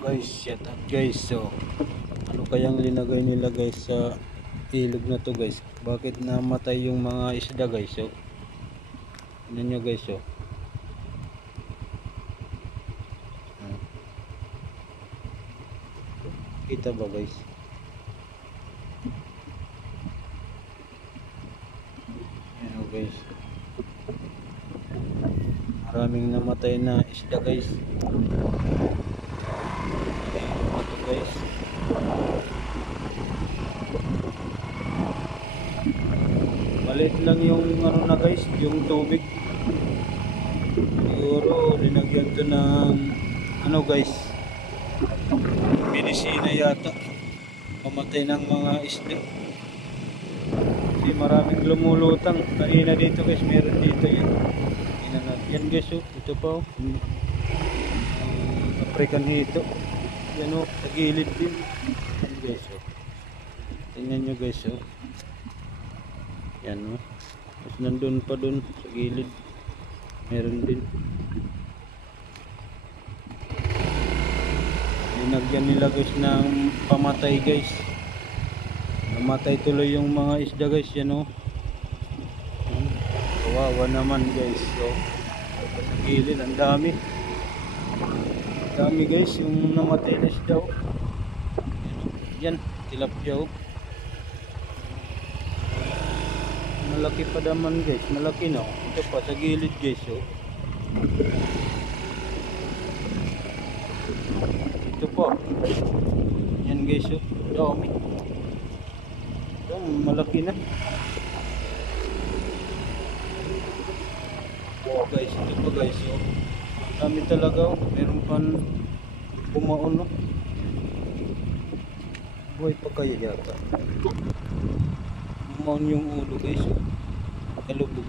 Guys, shut up guys. So ano kayang linagay nila guys sa ilog na to guys? Bakit namatay yung mga isda guys? So tignan nyo guys. So kita ba guys? Ayan guys, maraming namatay na isda guys. Ito guys, maliit lang yung ano na guys, yung tubig. Siguro linagyan to ng ano guys, medisina yata, pamatay ng mga isda. Kasi maraming lumulutang kanina dito guys. Meron dito yan. Yan guys, oh. Ito pa, oh. African hito. Yan, oh, sa gilid din. Yan guys, oh. Tingnan nyo guys, oh. Yan, oh. Tapos nandun pa dun sa gilid, meron din. Linagyan nila guys ng pamatay guys. Namatay tuloy yung mga isda guys. Yan, oh. Kawawa naman guys. So sa gilid ang dami. Ang dami guys yung namatay na isda, oh. Yan, tilapia, oh. Malaki pa naman guys. Malaki na, oh. Ito pa sa gilid guys, oh. Ito pa. Yan guys, oh. Dami. Ito, malaki na. Oh guys, ito pa guys, oh. Dami talaga, oh. Meron pa pumaon, oh. Buhay pa kaya yata. Pumaon yung ulo guys, oh. Kalubog.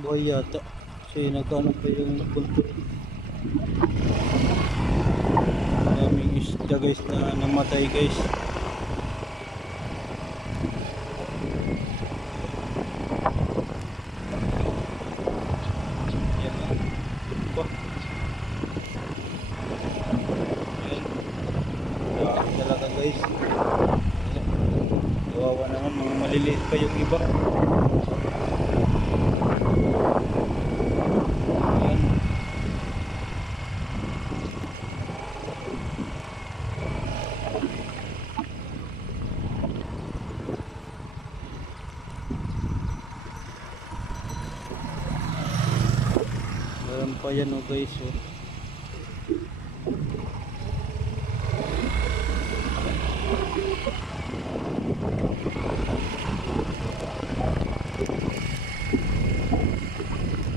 Buhay yata. Kasi nagkano pa yung control. Daming isda guys na namatay guys. Yan, oh. Yan talaga guys. Kawawa naman, mga maliliit pa yung iba. Yan. Meron pa yan, oh guys, oh.